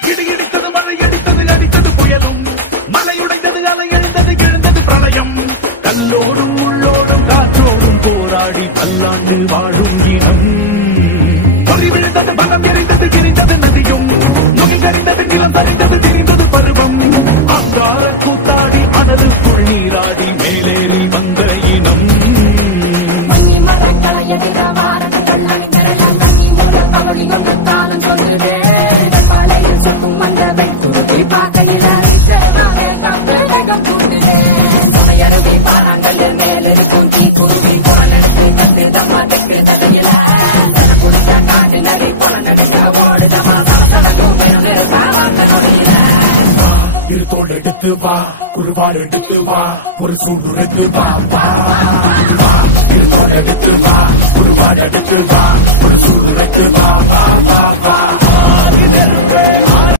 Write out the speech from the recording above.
இடி இடித்தது மழை அடித்தது அடித்தது புயலும் மலை உடைந்தது அலை எழுந்தது எழுந்தது பிரளயம் கல்லோடும் உள்ளோடும் காற்றோடும் போராடி பல்லாண்டு வாழும் இனம் பொறி விழுந்தது பலம் எரிந்தது கிரிந்தது நதியும் நுகி கரிந்தது நிலம் சரிந்தது தெரிந்தது பருவம் அங்கார கூத்தாடி அனலுக்குள் நீராடி மேலேறி வந்த இனம் இருத்தோடு எடுத்து வா குருவாடு எடுத்து வா ஒரு சூடு எடுத்து வா இருத்தோடு எடுத்து வா குருவாடு எடுத்து வா ஒரு சூடு எடுத்து வா